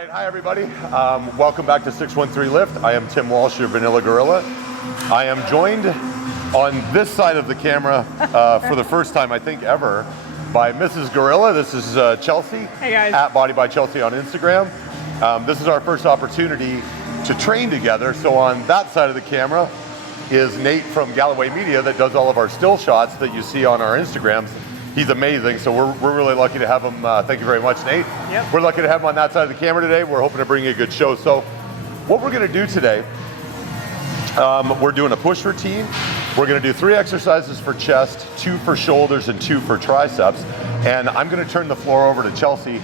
right, hi everybody. Welcome back to 613 Lift. I am Tim Walsh, your Vanilla Gorilla. I am joined on this side of the camera for the first time, I think, ever, by Mrs. Gorilla. This is Chelsea. Hey guys. At Body by Chelsea on Instagram. This is our first opportunity to train together. So on that side of the camera is Nate from Galloway Media that does all of our still shots that you see on our Instagrams. He's amazing, so we're really lucky to have him. Thank you very much, Nate. Yep. We're lucky to have him on that side of the camera today. We're hoping to bring you a good show. So what we're gonna do today, we're doing a push routine. We're gonna do 3 exercises for chest, 2 for shoulders, and 2 for triceps. And I'm gonna turn the floor over to Chelsea.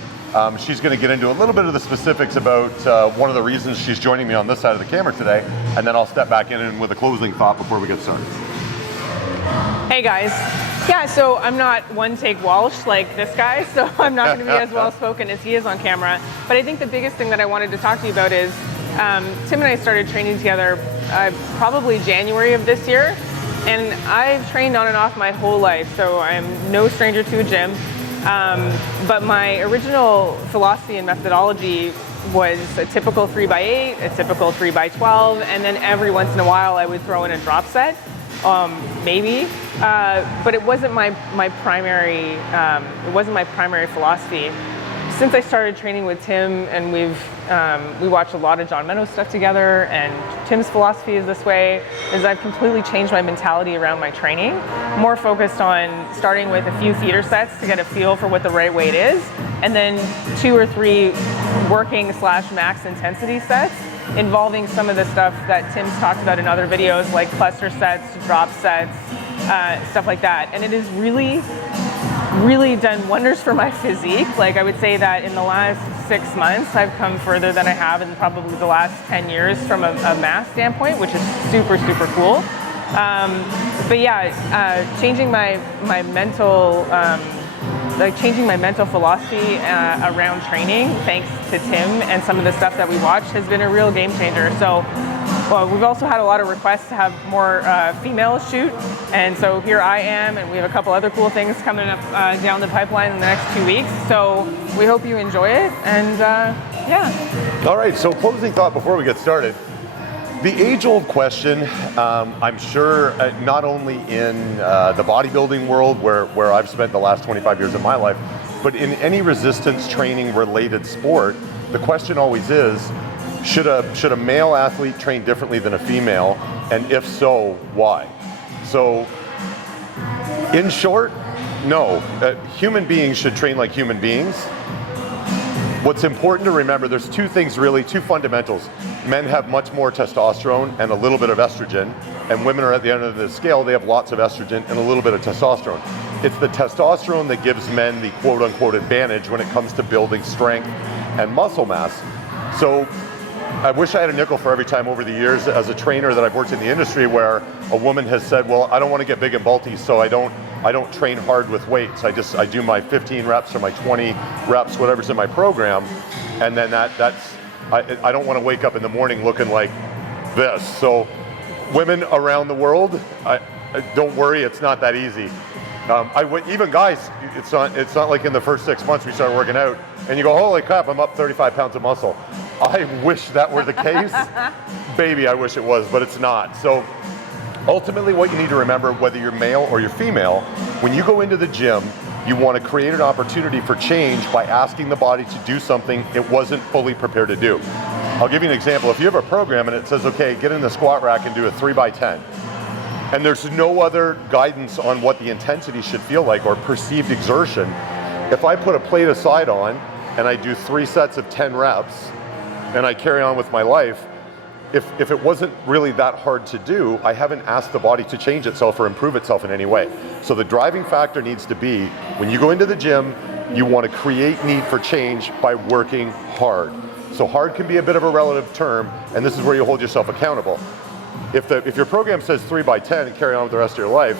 She's gonna get into a little bit of the specifics about one of the reasons she's joining me on this side of the camera today, and then I'll step back in with a closing thought before we get started. Hey guys. Yeah, so I'm not one take Walsh like this guy, so I'm not going to be as well spoken as he is on camera. But I think the biggest thing that I wanted to talk to you about is Tim and I started training together probably January of this year, and I've trained on and off my whole life, so I'm no stranger to a gym. But my original philosophy and methodology was a typical 3x8, a typical 3x12, and then every once in a while I would throw in a drop set. Maybe, but it wasn't my primary philosophy. Since I started training with Tim, and we watched a lot of John Meadows stuff together, and Tim's philosophy is this way, is I've completely changed my mentality around my training, more focused on starting with a few theater sets to get a feel for what the right weight is, and then 2 or 3 working / max intensity sets, involving some of the stuff that Tim's talked about in other videos, like cluster sets, drop sets, stuff like that. And it has really, really done wonders for my physique. Like, I would say that in the last 6 months, I've come further than I have in probably the last 10 years from a mass standpoint, which is super, super cool. But yeah, changing my mental philosophy around training, thanks to Tim and some of the stuff that we watched, has been a real game changer. So we've also had a lot of requests to have more females shoot, and so here I am, and we have a couple other cool things coming up down the pipeline in the next 2 weeks. So we hope you enjoy it, and yeah. All right, so closing thought before we get started. The age-old question, I'm sure not only in the bodybuilding world where I've spent the last 25 years of my life, but in any resistance training related sport, the question always is, should a male athlete train differently than a female? And if so, why? So, in short, no. Human beings should train like human beings. What's important to remember, there's 2 things really, 2 fundamentals. Men have much more testosterone and a little bit of estrogen, and women are at the end of the scale, they have lots of estrogen and a little bit of testosterone. It's the testosterone that gives men the quote-unquote advantage when it comes to building strength and muscle mass. So I wish I had a nickel for every time over the years as a trainer that I've worked in the industry where a woman has said, well, I don't want to get big and bulky, so I don't train hard with weights. I do my 15 reps or my 20 reps, whatever's in my program, and then I don't want to wake up in the morning looking like this. So women around the world, don't worry, it's not that easy. Even guys, it's not like in the first 6 months we start working out and you go, holy crap, I'm up 35 pounds of muscle. I wish that were the case. Baby, I wish it was, but it's not. So ultimately what you need to remember, whether you're male or you're female, when you go into the gym, you want to create an opportunity for change by asking the body to do something it wasn't fully prepared to do. I'll give you an example. If you have a program and it says, okay, get in the squat rack and do a 3x10, and there's no other guidance on what the intensity should feel like or perceived exertion, if I put a plate aside on and I do 3 sets of 10 reps and I carry on with my life, if it wasn't really that hard to do, I haven't asked the body to change itself or improve itself in any way. So the driving factor needs to be, when you go into the gym, you want to create need for change by working hard. So hard can be a bit of a relative term, and this is where you hold yourself accountable. If your program says 3x10 and carry on with the rest of your life,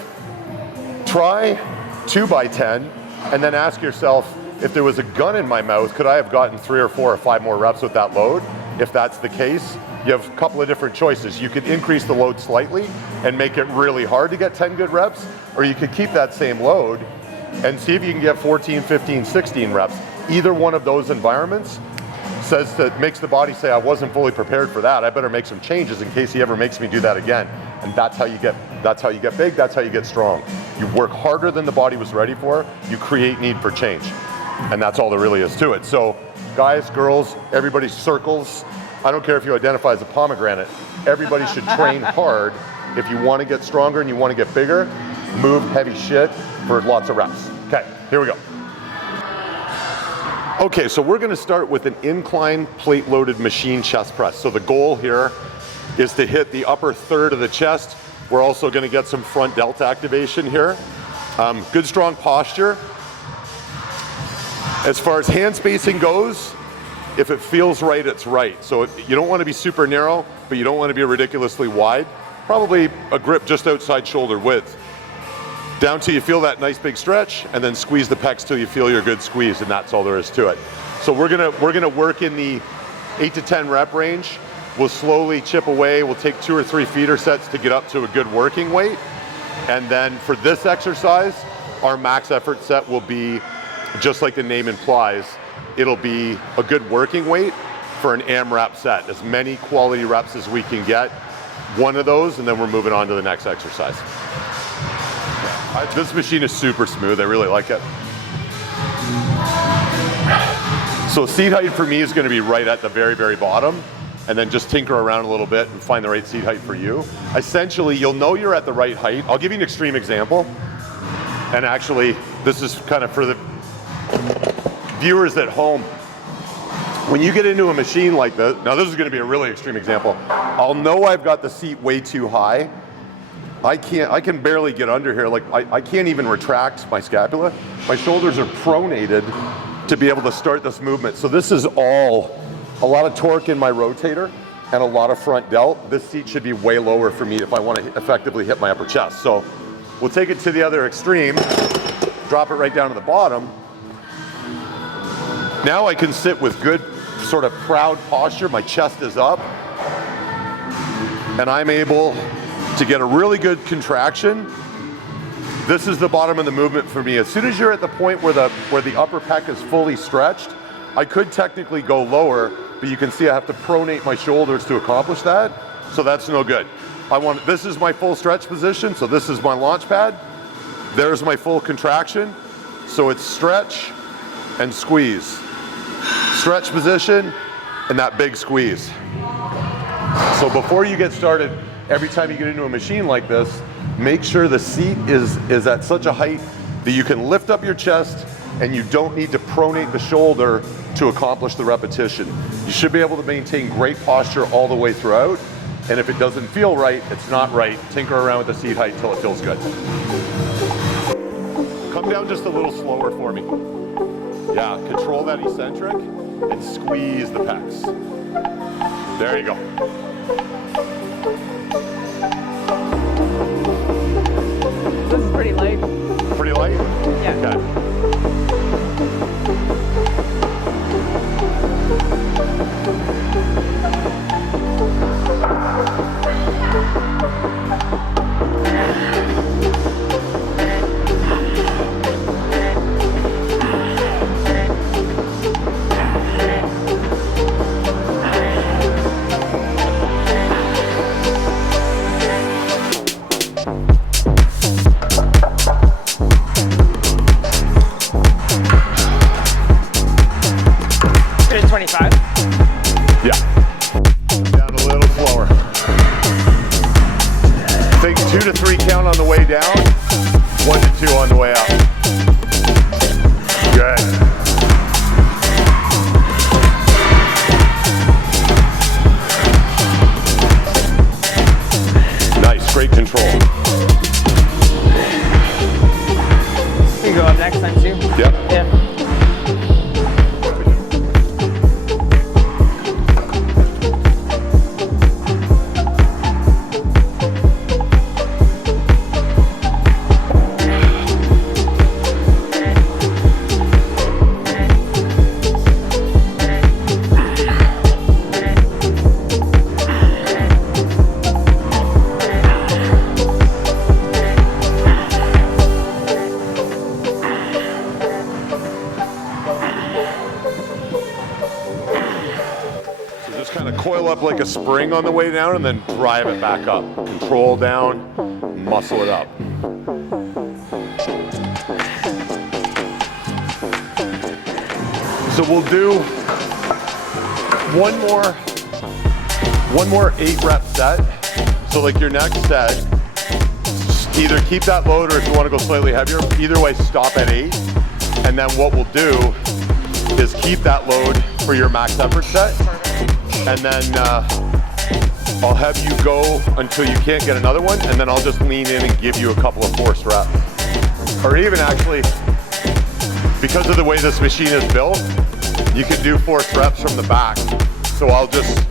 try 2x10 and then ask yourself, if there was a gun in my mouth, could I have gotten 3 or 4 or 5 more reps with that load? If that's the case, you have a couple of different choices. You could increase the load slightly and make it really hard to get 10 good reps, or you could keep that same load and see if you can get 14, 15, 16 reps. Either one of those environments makes the body say, I wasn't fully prepared for that. I better make some changes in case he ever makes me do that again. And that's how you get big, that's how you get strong. You work harder than the body was ready for, you create need for change. And that's all there really is to it. So guys, girls, everybody circles. I don't care if you identify as a pomegranate. Everybody should train hard. If you want to get stronger and you want to get bigger, move heavy shit for lots of reps. Okay, here we go. Okay, so we're gonna start with an incline plate-loaded machine chest press. So the goal here is to hit the upper third of the chest. We're also gonna get some front delta activation here. Good strong posture. As far as hand spacing goes, if it feels right, it's right. So you don't wanna be super narrow, but you don't wanna be ridiculously wide. Probably a grip just outside shoulder width. Down till you feel that nice big stretch, and then squeeze the pecs till you feel your good squeeze, and that's all there is to it. So we're gonna work in the 8 to 10 rep range. We'll slowly chip away. We'll take 2 or 3 feeder sets to get up to a good working weight. And then for this exercise, our max effort set will be, just like the name implies, it'll be a good working weight for an AMRAP set. As many quality reps as we can get. One of those, and then we're moving on to the next exercise. This machine is super smooth, I really like it. So seat height for me is gonna be right at the very, very bottom, and then just tinker around a little bit and find the right seat height for you. Essentially, you'll know you're at the right height. I'll give you an extreme example. And actually, this is kind of for the viewers at home. When you get into a machine like this, now this is gonna be a really extreme example. I'll know I've got the seat way too high. I can barely get under here. Like I can't even retract my scapula. My shoulders are pronated to be able to start this movement. So this is all a lot of torque in my rotator and a lot of front delt. This seat should be way lower for me if I want to effectively hit my upper chest. So we'll take it to the other extreme, drop it right down to the bottom. Now I can sit with good sort of proud posture. My chest is up and I'm able to get a really good contraction. This is the bottom of the movement for me. As soon as you're at the point where the upper pec is fully stretched, I could technically go lower, but you can see I have to pronate my shoulders to accomplish that, so that's no good. This is my full stretch position, so this is my launch pad. There's my full contraction, so it's stretch and squeeze. Stretch position and that big squeeze. So before you get started, every time you get into a machine like this, make sure the seat is at such a height that you can lift up your chest and you don't need to pronate the shoulder to accomplish the repetition. You should be able to maintain great posture all the way throughout, and if it doesn't feel right, it's not right. Tinker around with the seat height until it feels good. Come down just a little slower for me. Yeah, control that eccentric and squeeze the pecs. There you go. This is pretty light. Pretty light? Yeah. Okay. just kind of coil up like a spring on the way down and then drive it back up. Control down, muscle it up. So we'll do one more 8-rep set. So like your next set, either keep that load or if you want to go slightly heavier, either way stop at 8. And then what we'll do is keep that load for your max effort set. And then I'll have you go until you can't get another one, and then I'll just lean in and give you a couple of forced reps. Or even actually, because of the way this machine is built, you can do forced reps from the back. So I'll just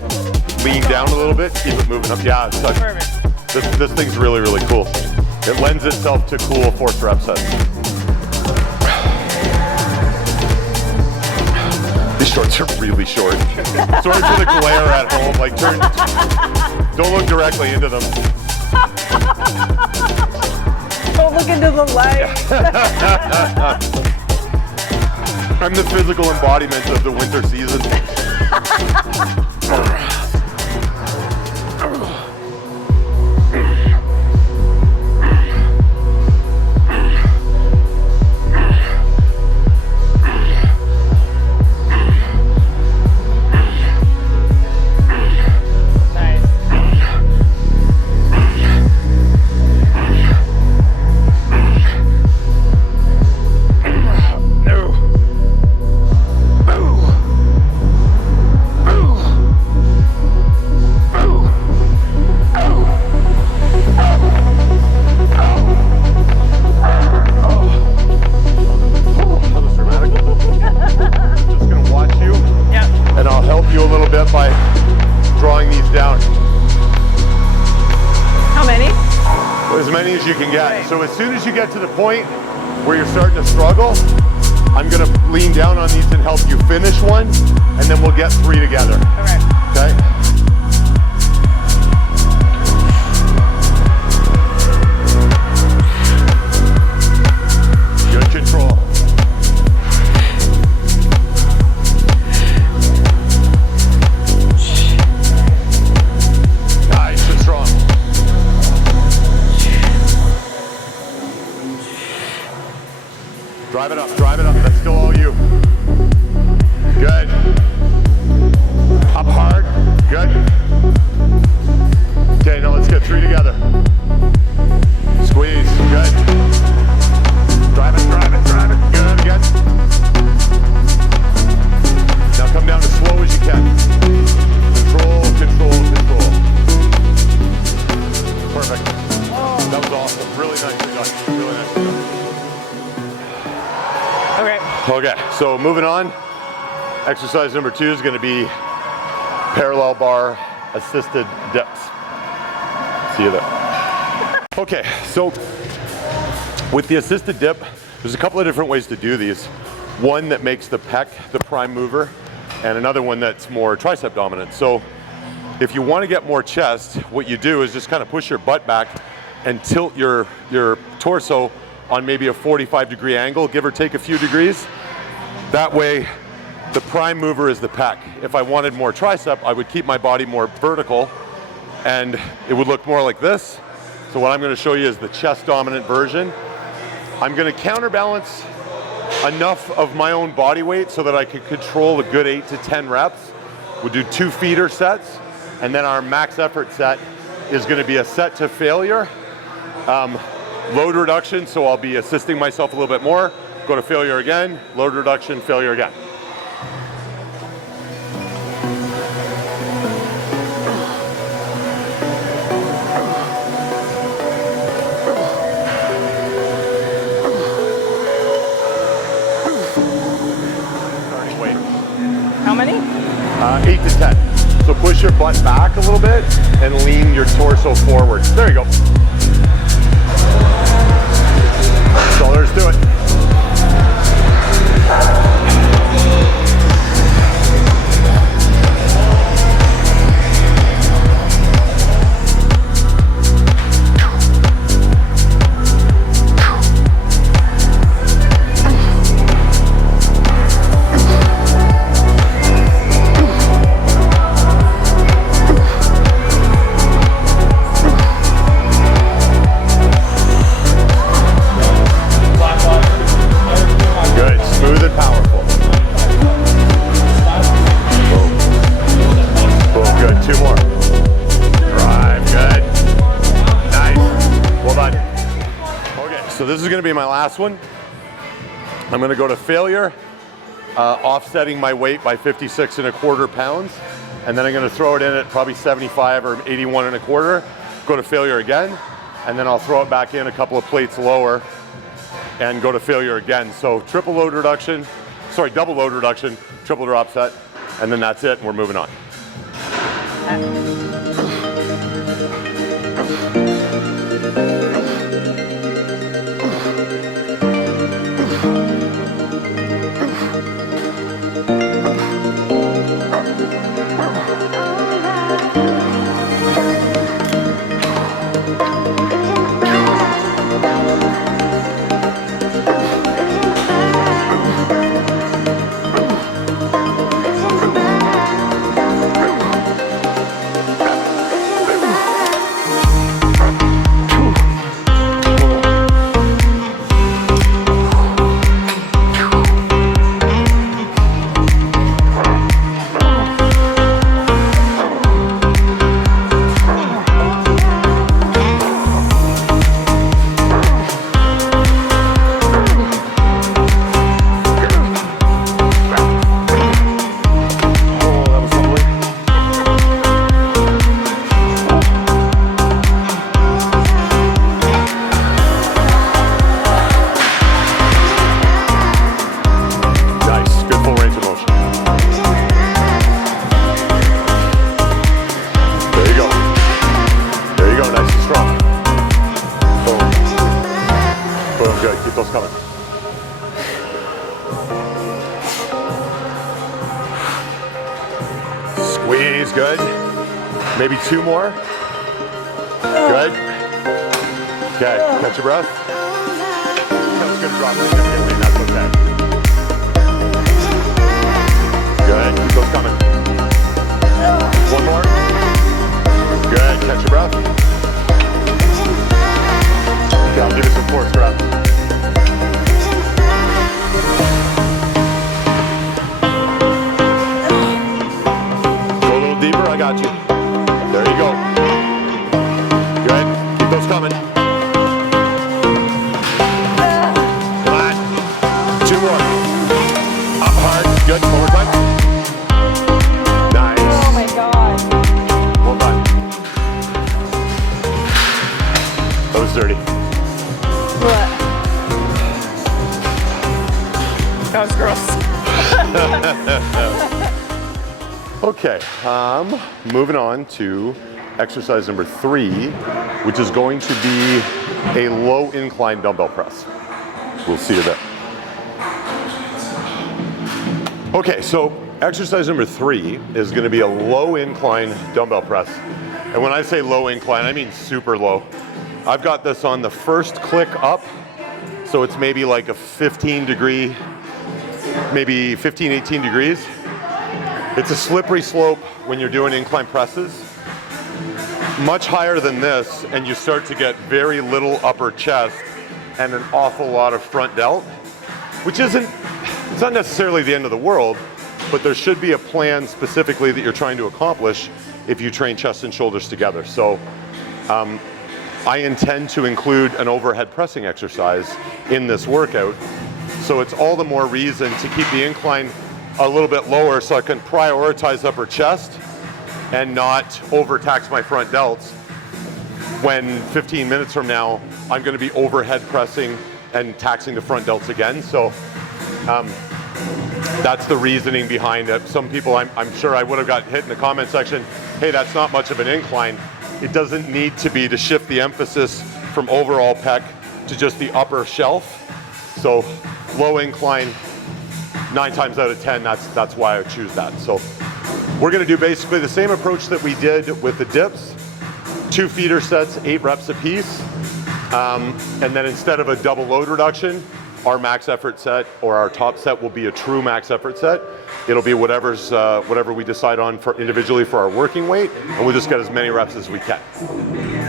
lean down a little bit, keep it moving up. Yeah, it's perfect. This thing's really, really cool. It lends itself to cool forced rep sets. These shorts are really short. Sorry for the glare at home. Like, don't look directly into them. Don't look into the light. I'm the physical embodiment of the winter season. You can get. Right. So as soon as you get to the point where you're starting to struggle, I'm gonna lean down on these and help you finish one, and then we'll get 3 together. All right. Okay? Good control. Nice and strong. Drive it up, that's still all you. Good. Up hard, good. Okay, now let's get 3 together. Squeeze, good. Drive it, good, again. Now come down as slow as you can. Control. Perfect. That was awesome, really nicely done, really nicely done. Okay, so moving on, exercise number 2 is going to be parallel bar assisted dips. See you there. Okay, so with the assisted dip, there's a couple of different ways to do these. One that makes the pec the prime mover, and another one that's more tricep dominant. So if you want to get more chest, what you do is just kind of push your butt back and tilt your torso on maybe a 45-degree angle, give or take a few degrees. That way, the prime mover is the pec. If I wanted more tricep, I would keep my body more vertical, and it would look more like this. So what I'm gonna show you is the chest dominant version. I'm gonna counterbalance enough of my own body weight so that I can control a good 8 to 10 reps. We'll do 2 feeder sets, and then our max effort set is gonna be a set to failure. Load reduction, so I'll be assisting myself a little bit more. Go to failure again, load reduction, failure again. Starting weight. How many? 8 to 10. So push your butt back a little bit and lean your torso forward. There you go. That's all there is to it. this is gonna be my last one. I'm gonna go to failure, offsetting my weight by 56.25 pounds. And then I'm gonna throw it in at probably 75 or 81.25, go to failure again, and then I'll throw it back in a couple of plates lower and go to failure again. So double load reduction, triple drop set, and then that's it, and we're moving on. Squeeze, good. Maybe 2 more. Good. Okay, catch your breath. That was gonna drop significantly, that's okay. Good, keep those coming. 1 more. Good, catch your breath. Okay, I'll give you some force reps. Deeper, I got you. There you go. Good. Keep those coming. Come on. 2 more. Up hard. Good. One more time. Nice. Oh my God. One time. That was dirty. What? That was gross. Okay, moving on to exercise number 3, which is going to be a low incline dumbbell press. We'll see you there. Okay, so exercise number 3 is going to be a low incline dumbbell press. And when I say low incline, I mean super low. I've got this on the first click up, so it's maybe like a 15 degree, maybe 15, 18 degrees. It's a slippery slope when you're doing incline presses. Much higher than this, and you start to get very little upper chest and an awful lot of front delt, which it's not necessarily the end of the world, but there should be a plan specifically that you're trying to accomplish if you train chest and shoulders together. So I intend to include an overhead pressing exercise in this workout. So it's all the more reason to keep the incline a little bit lower so I can prioritize upper chest and not overtax my front delts when 15 minutes from now I'm going to be overhead pressing and taxing the front delts again. So that's the reasoning behind it. Some people, I'm sure I would have got hit in the comment section, hey, that's not much of an incline. It doesn't need to be to shift the emphasis from overall pec to just the upper shelf. So low incline, 9 times out of 10, that's why I choose that. So we're gonna do basically the same approach that we did with the dips. 2 feeder sets, 8 reps apiece. And then instead of a double load reduction, our max effort set or our top set will be a true max effort set. It'll be whatever we decide on for individually for our working weight, and we'll just get as many reps as we can.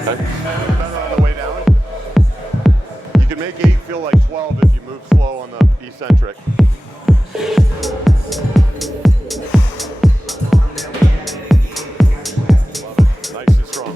Okay? Better on the way down. You can make 8 feel like 12 if you move slow on the eccentric. Nice and strong.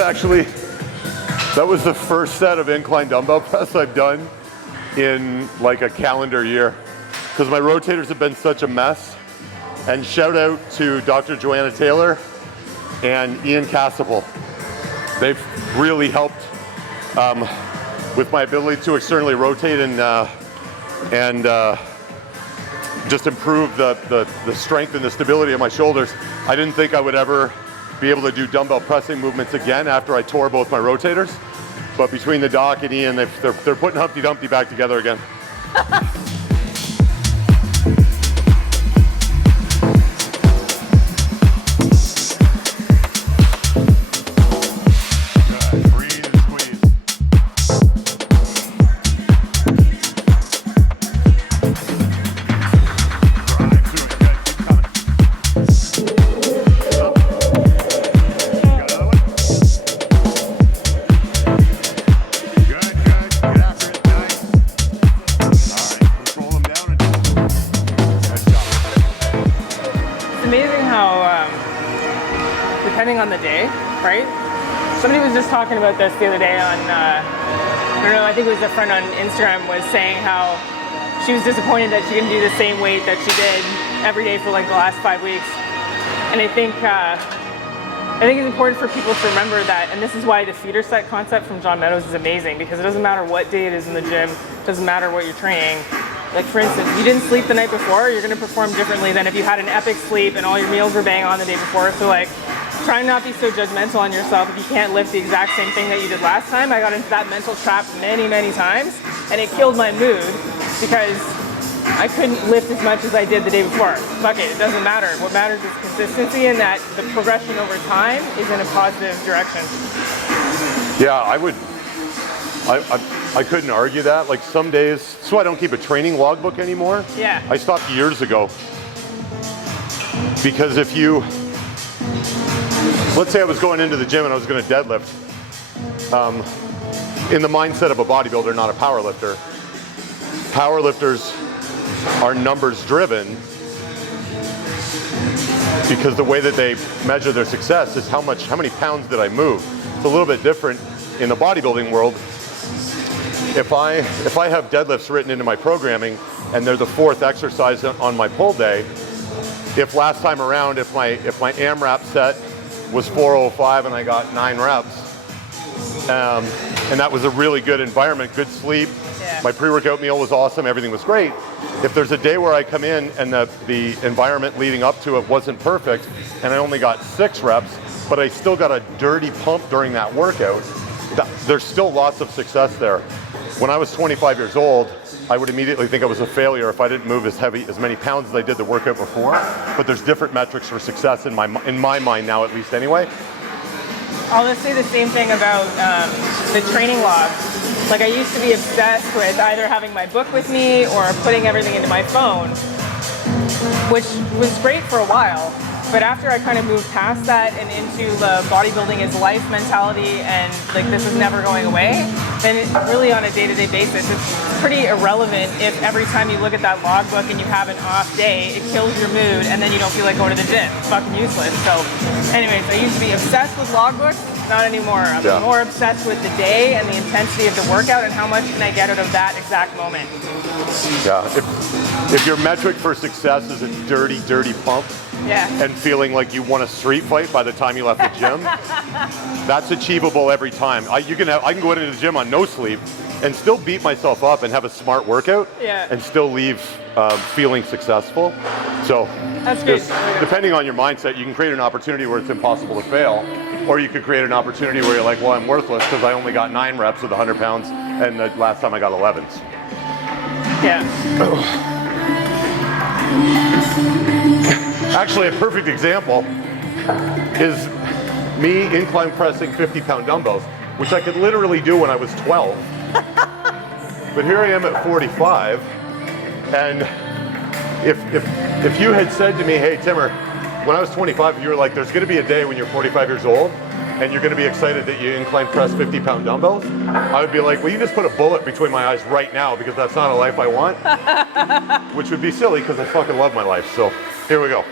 that was the first set of incline dumbbell press I've done in like a calendar year, because my rotators have been such a mess. And shout out to Dr. Joanna Taylor and Ian Cassable. They've really helped with my ability to externally rotate and just improve the strength and the stability of my shoulders. I didn't think I would ever be able to do dumbbell pressing movements again after I tore both my rotators. But between the doc and Ian, they're putting Humpty Dumpty back together again. Depending on the day, right? Somebody was just talking about this the other day on, I don't know, I think it was a friend on Instagram was saying how she was disappointed that she didn't do the same weight that she did every day for like the last 5 weeks. And I think it's important for people to remember that, and this is why the feeder set concept from John Meadows is amazing, because it doesn't matter what day it is in the gym, it doesn't matter what you're training. Like for instance, if you didn't sleep the night before, you're gonna perform differently than if you had an epic sleep and all your meals were bang on the day before. So like, try not to be so judgmental on yourself if you can't lift the exact same thing that you did last time. I got into that mental trap many, many times, and it killed my mood because I couldn't lift as much as I did the day before. Fuck it, it doesn't matter. What matters is consistency, and that the progression over time is in a positive direction. Yeah, I couldn't argue that. Like some days, so I don't keep a training logbook anymore. Yeah. I stopped years ago. Because if you, let's say I was going into the gym and I was going to deadlift, in the mindset of a bodybuilder, not a power lifter, powerlifters are numbers driven because the way that they measure their success is how many pounds did I move. It's a little bit different in the bodybuilding world. If I have deadlifts written into my programming and they're the fourth exercise on my pull day, if last time around, if my AMRAP set was 405 and I got 9 reps, and that was a really good environment, good sleep, yeah. My pre-workout meal was awesome, everything was great. If there's a day where I come in and the environment leading up to it wasn't perfect and I only got 6 reps, but I still got a dirty pump during that workout, there's still lots of success there. When I was 25 years old, I would immediately think I was a failure if I didn't move as many pounds as I did the workout before. But there's different metrics for success in my mind now, at least anyway. I'll just say the same thing about the training log. Like I used to be obsessed with either having my book with me or putting everything into my phone, which was great for a while. But after I kind of moved past that and into the bodybuilding is life mentality and like this is never going away, then it really on a day-to-day basis, it's pretty irrelevant if every time you look at that logbook and you have an off day, it kills your mood and then you don't feel like going to the gym. It's fucking useless. So anyways, I used to be obsessed with logbooks, not anymore. I'm more obsessed with the day and the intensity of the workout and how much can I get out of that exact moment. Yeah, if your metric for success is a dirty, dirty pump, yeah. And feeling like you won a street fight by the time you left the gym, that's achievable every time. I can go into the gym on no sleep and still beat myself up and have a smart workout, yeah. And still leave feeling successful. So that's good. Depending on your mindset, you can create an opportunity where it's impossible to fail, or you could create an opportunity where you're like, well, I'm worthless because I only got 9 reps with 100 pounds and the last time I got 11s. Yeah. Actually, a perfect example is me incline pressing 50-pound dumbbells, which I could literally do when I was 12. But here I am at 45, and if you had said to me, hey, Timmer, when I was 25, you were like, there's going to be a day when you're 45 years old, and you're going to be excited that you incline press 50-pound dumbbells, I would be like, well, you just put a bullet between my eyes right now because that's not a life I want, which would be silly because I fucking love my life. So here we go.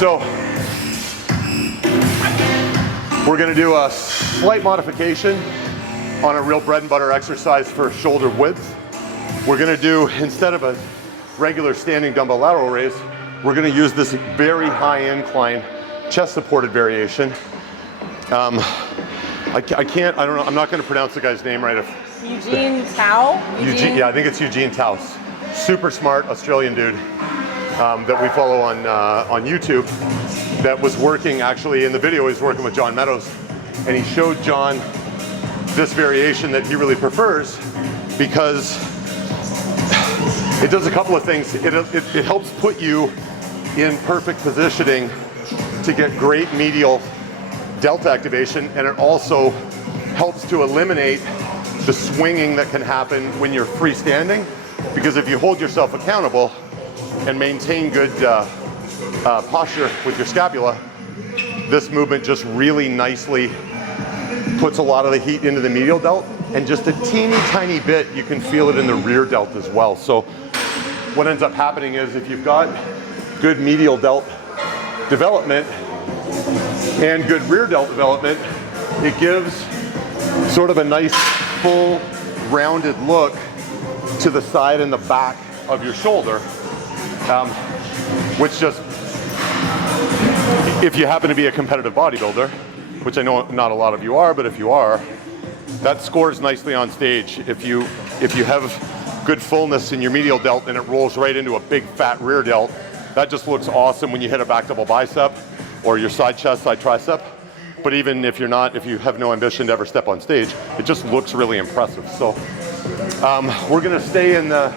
So we're gonna do a slight modification on a real bread and butter exercise for shoulder width. We're gonna do, instead of a regular standing dumbbell lateral raise, we're gonna use this very high incline chest supported variation. I don't know, I'm not gonna pronounce the guy's name right. Eugene Tao? Eugene, yeah, I think it's Eugene Taus. Super smart Australian dude that we follow on YouTube, that was working, actually in the video, he's working with John Meadows, and he showed John this variation that he really prefers because it does a couple of things. It helps put you in perfect positioning to get great medial delta activation, and it also helps to eliminate the swinging that can happen when you're freestanding, because if you hold yourself accountable and maintain good posture with your scapula, this movement just really nicely puts a lot of the heat into the medial delt, and just a teeny tiny bit you can feel it in the rear delt as well. So what ends up happening is, if you've got good medial delt development and good rear delt development, it gives sort of a nice full rounded look to the side and the back of your shoulder, which just, if you happen to be a competitive bodybuilder, which I know not a lot of you are, but if you are, that scores nicely on stage. If you have good fullness in your medial delt and it rolls right into a big fat rear delt, that just looks awesome when you hit a back double bicep or your side chest, side tricep. But even if you have no ambition to ever step on stage, it just looks really impressive. So we're gonna stay in the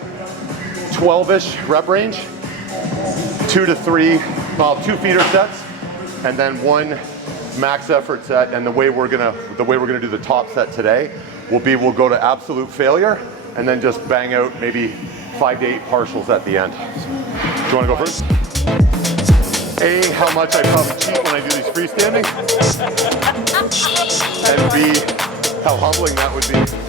12-ish rep range, 2 to 3, well, 2 feeder sets, and then 1 max effort set. And the way we're gonna do the top set today will be, we'll go to absolute failure and then just bang out maybe 5 to 8 partials at the end. Do you wanna go first? A, how much I probably cheat when I do these freestanding, and B, how humbling that would be.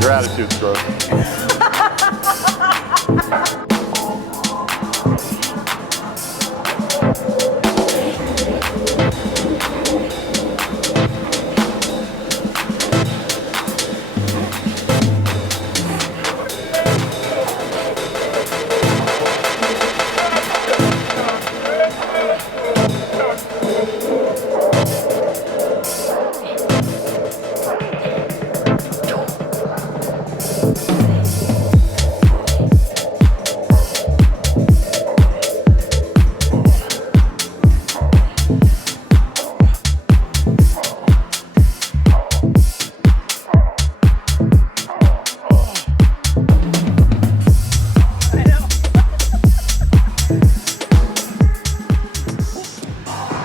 Your attitude's gross.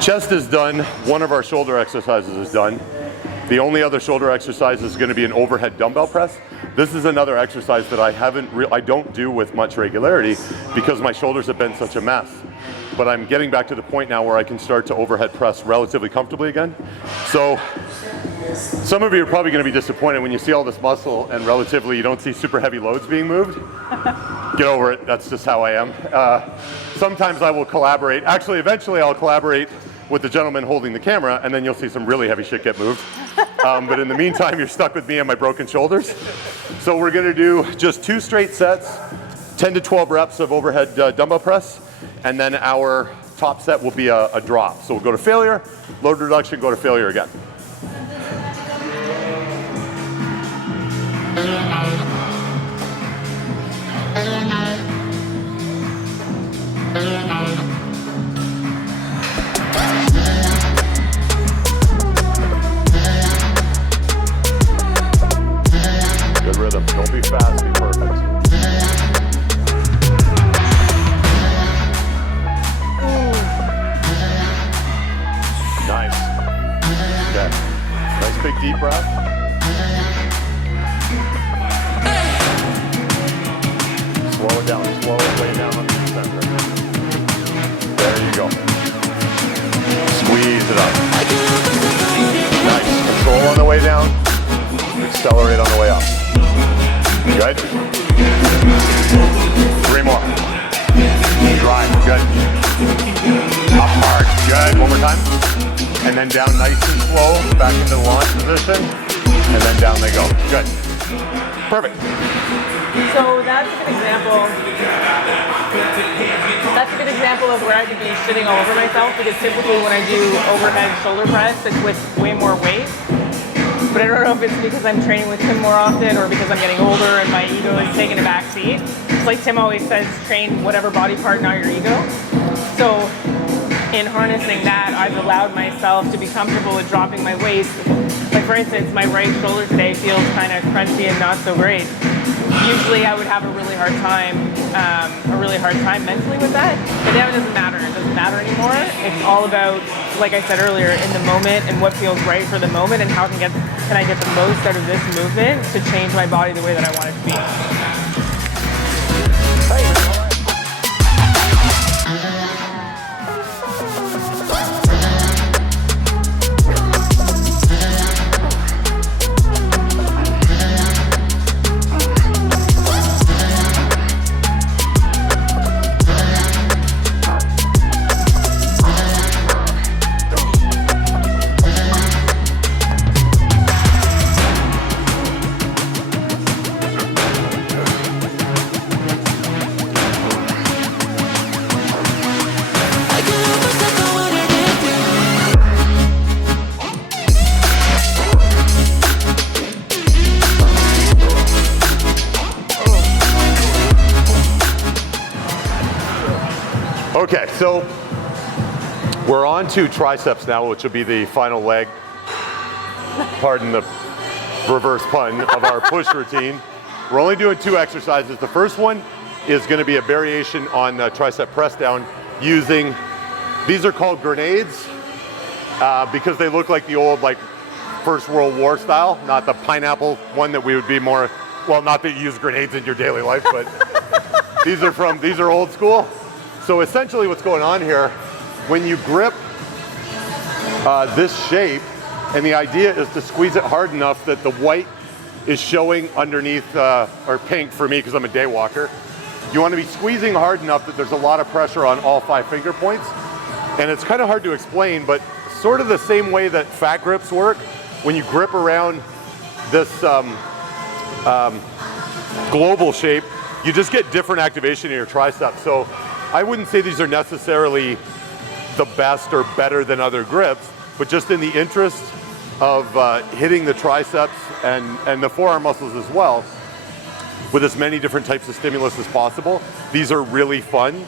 Chest is done. One of our shoulder exercises is done. The only other shoulder exercise is going to be an overhead dumbbell press. This is another exercise that I don't do with much regularity because my shoulders have been such a mess. But I'm getting back to the point now where I can start to overhead press relatively comfortably again. So some of you are probably going to be disappointed when you see all this muscle and relatively you don't see super heavy loads being moved. Get over it. That's just how I am. Sometimes I will collaborate. Actually, eventually I'll collaborate with the gentleman holding the camera, and then you'll see some really heavy shit get moved. But in the meantime, you're stuck with me and my broken shoulders. So we're gonna do just 2 straight sets, 10 to 12 reps of overhead dumbbell press, and then our top set will be a drop. So we'll go to failure, load reduction, go to failure again. breath. Slow it down, slow it way down on the center. There you go. Squeeze it up. Nice. Control on the way down. Accelerate on the way up. Good. 3 more. Drive. Good. Up hard. Good. One more time. And then down nice and slow. Back into the launch position. And then down they go. Good. Perfect. So that's a good example. That's a good example of where I could be shitting all over myself, because typically when I do overhead shoulder press, it's with way more weight. But I don't know if it's because I'm training with Tim more often or because I'm getting older and my ego is taking a back seat. It's like Tim always says, train whatever body part, not your ego. So in harnessing that, I've allowed myself to be comfortable with dropping my weight. Like for instance, my right shoulder today feels kind of crunchy and not so great. Usually I would have a really hard time mentally with that, but now it doesn't matter. It doesn't matter anymore. It's all about, like I said earlier, in the moment and what feels right for the moment, and how can I get the most out of this movement to change my body the way that I want it to be. Okay, so we're on to triceps now, which will be the final leg, pardon the reverse pun, of our push routine. We're only doing 2 exercises. The first one is going to be a variation on tricep press down using, these are called grenades because they look like the old First World War style, not the pineapple one that we would be more, well, not that you use grenades in your daily life, but these are old school. So essentially what's going on here, when you grip this shape, and the idea is to squeeze it hard enough that the white is showing underneath, or pink for me because I'm a day walker. You want to be squeezing hard enough that there's a lot of pressure on all 5 finger points. And it's kind of hard to explain, but sort of the same way that fat grips work, when you grip around this global shape, you just get different activation in your triceps. So I wouldn't say these are necessarily the best or better than other grips, but just in the interest of hitting the triceps and the forearm muscles as well, with as many different types of stimulus as possible. These are really fun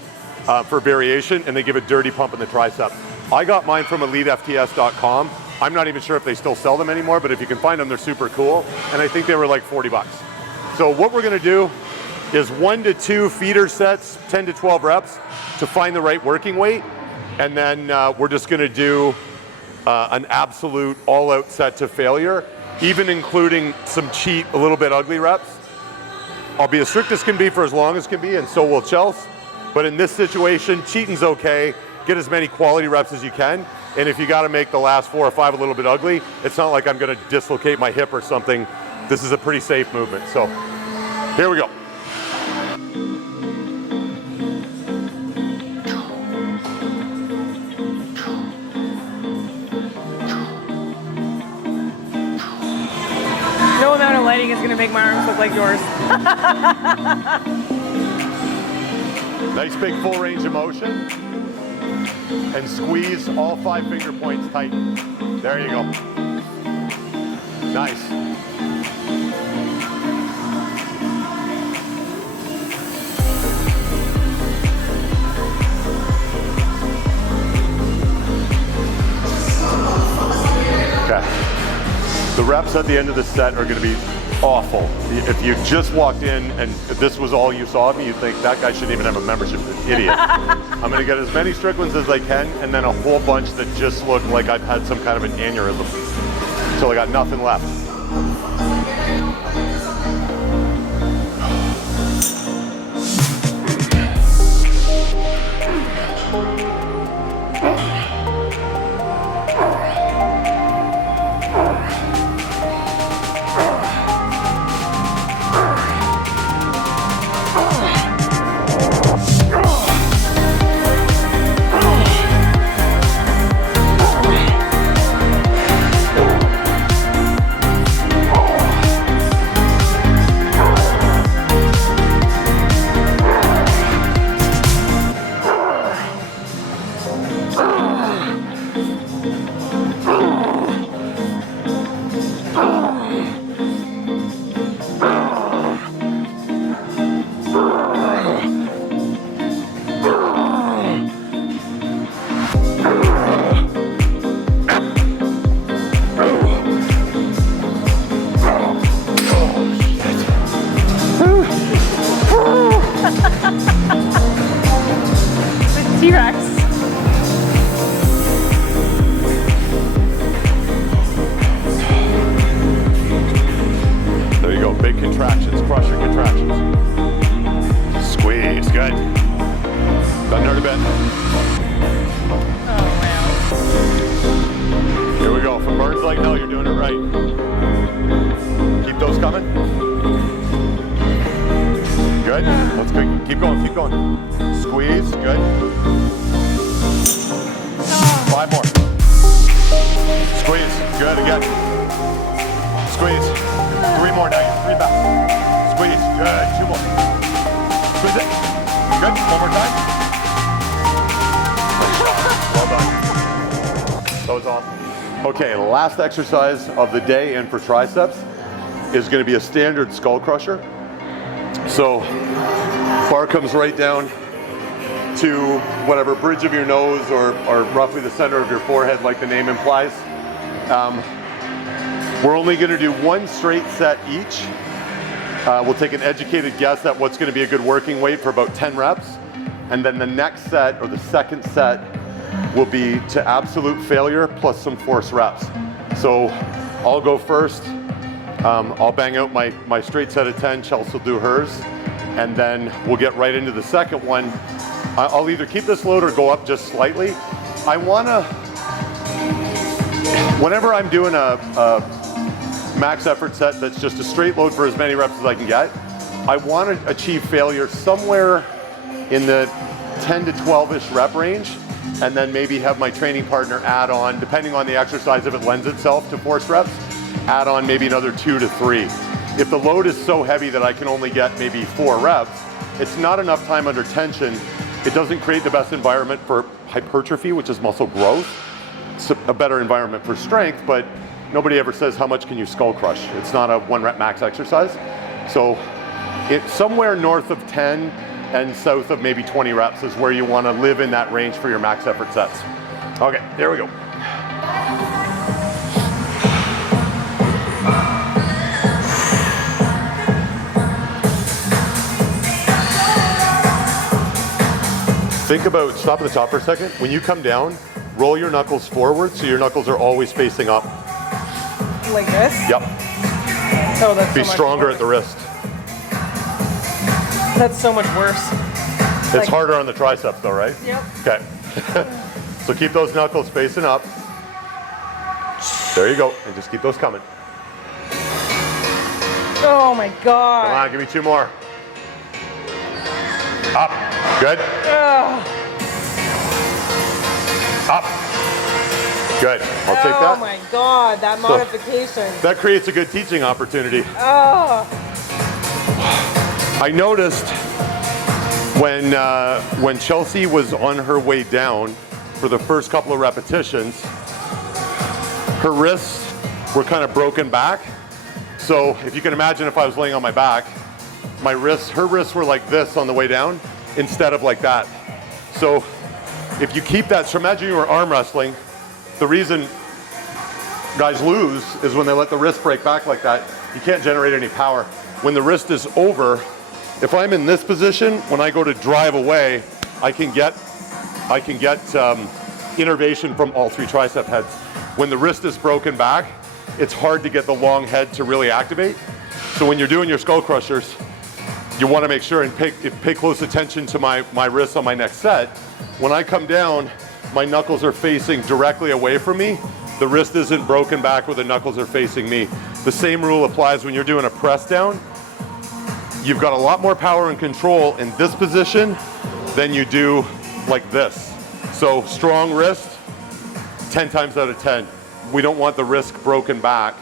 for variation, and they give a dirty pump in the tricep. I got mine from EliteFTS.com. I'm not even sure if they still sell them anymore, but if you can find them, they're super cool. And I think they were like 40 bucks. So what we're gonna do is 1 to 2 feeder sets, 10 to 12 reps to find the right working weight. And then we're just gonna do an absolute all-out set to failure, even including some cheat, a little bit ugly reps. I'll be as strict as can be for as long as can be, and so will Chelsea. But in this situation, cheating's okay. Get as many quality reps as you can. And if you gotta make the last 4 or 5 a little bit ugly, it's not like I'm gonna dislocate my hip or something. This is a pretty safe movement. So here we go. No amount of lighting is going to make my arms look like yours. Nice big full range of motion. And squeeze all 5 finger points tight. There you go. Nice. Okay. The reps at the end of the set are going to be awful. If you just walked in and this was all you saw of me, you'd think that guy shouldn't even have a membership. Idiot. I'm going to get as many strict ones as I can, and then a whole bunch that just look like I've had some kind of an aneurysm. until I got nothing left. T-Rex. There you go, big contractions, crusher contractions. Squeeze, good. Bend her to bend. Oh, wow. Here we go, from burns like hell, you're doing it right. Keep those coming. Good, let's go. Keep going, keep going. Squeeze, good. 5 more. Squeeze, good, again. Squeeze, 3 more now, you're 3 back. Squeeze, good, 2 more. Squeeze it, good, 1 more time. Well done. That was awesome. Okay, last exercise of the day and for triceps is gonna be a standard skull crusher. So, bar comes right down to whatever bridge of your nose or roughly the center of your forehead like the name implies. We're only gonna do 1 straight set each. We'll take an educated guess at what's gonna be a good working weight for about 10 reps. And then the next set, or the second set, will be to absolute failure plus some force reps. So I'll go first. I'll bang out my straight set of 10, Chelsea will do hers, and then we'll get right into the second one. I'll either keep this load or go up just slightly. I wanna, whenever I'm doing a max effort set that's just a straight load for as many reps as I can get, I wanna achieve failure somewhere in the 10 to 12-ish rep range, and then maybe have my training partner add on, depending on the exercise, if it lends itself to force reps, add on maybe another 2 to 3. If the load is so heavy that I can only get maybe 4 reps, it's not enough time under tension. It doesn't create the best environment for hypertrophy, which is muscle growth. It's a better environment for strength, but nobody ever says how much can you skull crush. It's not a 1 rep max exercise. So it's somewhere north of 10 and south of maybe 20 reps is where you want to live in that range for your max effort sets. Okay, there we go. Think about, stop at the top for a second. When you come down, roll your knuckles forward so your knuckles are always facing up. Like this? Yep. Oh, that's Be so much stronger worse. at the wrist. That's so much worse. It's Like- harder on the triceps though, right? Yep. Okay. So keep those knuckles facing up. There you go, and just keep those coming. Oh my God. Come on, give me 2 more. Up, good. Ugh. Up, good. I'll take that. Oh my God, that modification. That creates a good teaching opportunity. Oh. I noticed when Chelsea was on her way down for the first couple of repetitions, her wrists were kind of broken back. So if you can imagine if I was laying on my back, her wrists were like this on the way down instead of like that. So if you keep that, so imagine you were arm wrestling, the reason guys lose is when they let the wrist break back like that, you can't generate any power. When the wrist is over, if I'm in this position, when I go to drive away, I can get innervation from all 3 tricep heads. When the wrist is broken back, it's hard to get the long head to really activate. So when you're doing your skull crushers, you want to make sure and pay close attention to my wrists on my next set. When I come down, my knuckles are facing directly away from me. The wrist isn't broken back where the knuckles are facing me. The same rule applies when you're doing a press down. You've got a lot more power and control in this position than you do like this. So strong wrist, 10 times out of 10. We don't want the wrist broken back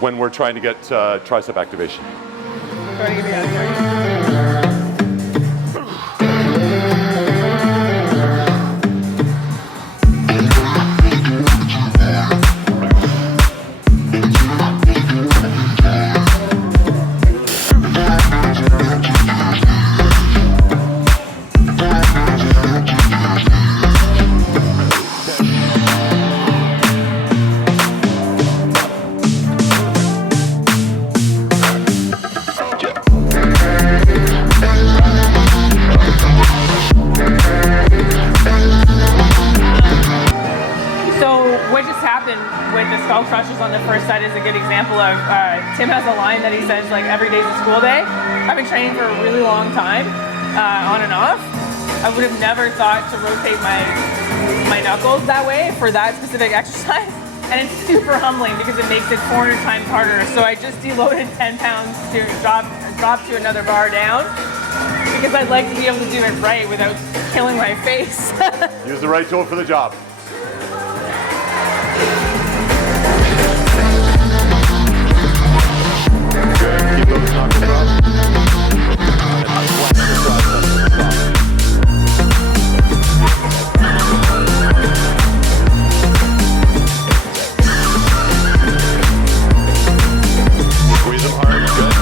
when we're trying to get tricep activation. With the Skullcrushers on the first set is a good example of Tim has a line that he says like every day's a school day. I've been training for a really long time, on and off. I would have never thought to rotate my knuckles that way for that specific exercise, and it's super humbling because it makes it 400 times harder. So I just deloaded 10 pounds to drop to another bar down because I'd like to be able to do it right without killing my face. Use the right tool for the job. Keep those knuckles up. And flex the triceps at the top. Squeeze them hard, good.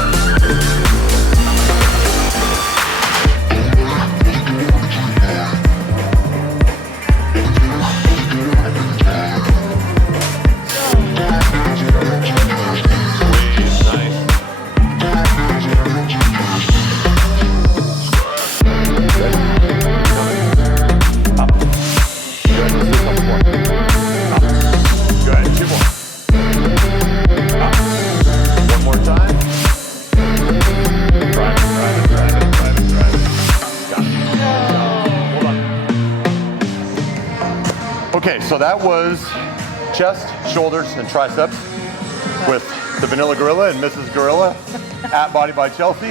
Okay, so that was chest, shoulders, and triceps with the Vanilla Gorilla and Mrs. Gorilla at Body by Chelsea.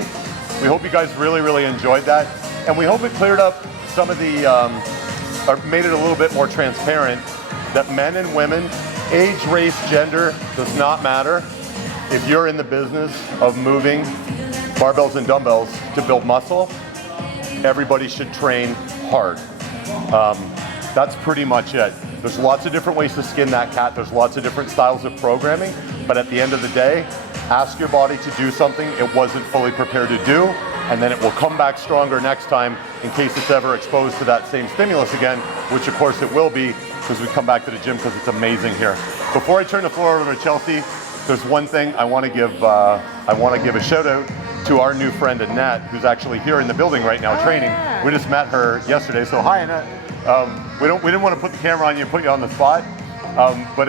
We hope you guys really enjoyed that, and we hope it cleared up some of the, or made it a little bit more transparent that men and women, age, race, gender does not matter. If you're in the business of moving barbells and dumbbells to build muscle, everybody should train hard. That's pretty much it. There's lots of different ways to skin that cat. There's lots of different styles of programming, but at the end of the day, ask your body to do something it wasn't fully prepared to do, and then it will come back stronger next time in case it's ever exposed to that same stimulus again, which of course it will be because we come back to the gym because it's amazing here. Before I turn the floor over to Chelsea, there's one thing I want to give a shout out to our new friend Annette, who's actually here in the building right now training. Yeah. We just met her yesterday, so hi Annette. We didn't want to put the camera on you and put you on the spot, but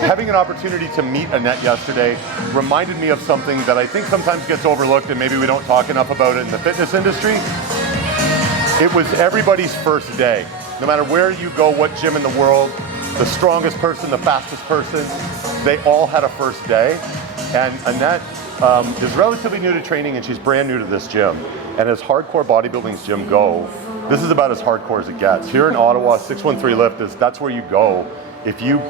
having an opportunity to meet Annette yesterday reminded me of something that I think sometimes gets overlooked and maybe we don't talk enough about it in the fitness industry. It was everybody's first day. No matter where you go, what gym in the world, the strongest person, the fastest person, they all had a first day. And Annette is relatively new to training and she's brand new to this gym. And as hardcore bodybuilding's gym go, this is about as hardcore as it gets. Here in Ottawa, 613 Lift that's where you go. If you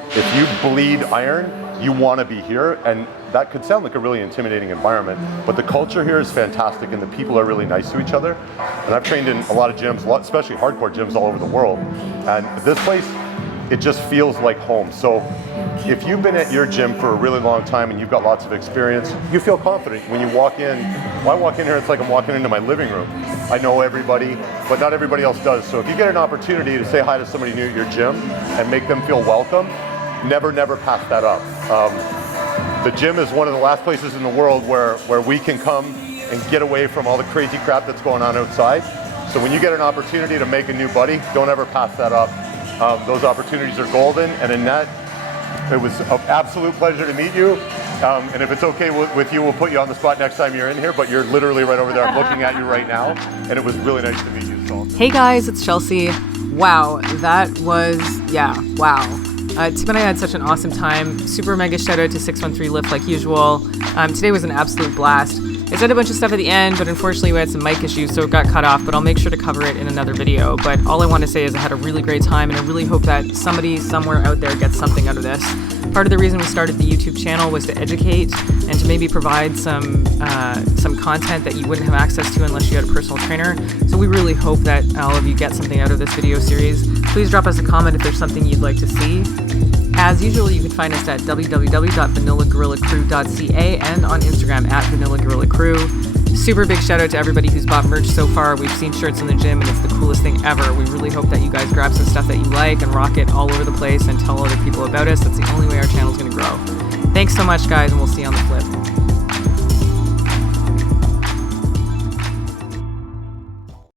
bleed iron, you want to be here, and that could sound like a really intimidating environment, but the culture here is fantastic and the people are really nice to each other. And I've trained in a lot of gyms, especially hardcore gyms all over the world, and this place, it just feels like home. So if you've been at your gym for a really long time and you've got lots of experience, you feel confident when you walk in. When I walk in here, it's like I'm walking into my living room. I know everybody, but not everybody else does. So if you get an opportunity to say hi to somebody new at your gym and make them feel welcome, never pass that up. The gym is one of the last places in the world where we can come and get away from all the crazy crap that's going on outside. So when you get an opportunity to make a new buddy, don't ever pass that up. Those opportunities are golden, and Annette It was an absolute pleasure to meet you. And if it's okay with you, we'll put you on the spot next time you're in here, but you're literally right over there. I'm looking at you right now, and it was really nice to meet you. So. Hey guys, it's Chelsea. Wow, that was, wow. Tim and I had such an awesome time. Super mega shout out to 613 Lift like usual. Today was an absolute blast. I said a bunch of stuff at the end, but unfortunately we had some mic issues, so it got cut off, but I'll make sure to cover it in another video. But all I want to say is I had a really great time, and I really hope that somebody somewhere out there gets something out of this. Part of the reason we started the YouTube channel was to educate and to maybe provide some content that you wouldn't have access to unless you had a personal trainer. So we really hope that all of you get something out of this video series. Please drop us a comment if there's something you'd like to see. As usual, you can find us at www.vanillagorillacrew.ca and on Instagram at vanillagorillacrew. Super big shout out to everybody who's bought merch so far. We've seen shirts in the gym and it's the coolest thing ever. We really hope that you guys grab some stuff that you like and rock it all over the place and tell other people about us. That's the only way our channel's going to grow. Thanks so much, guys, and we'll see you on the flip.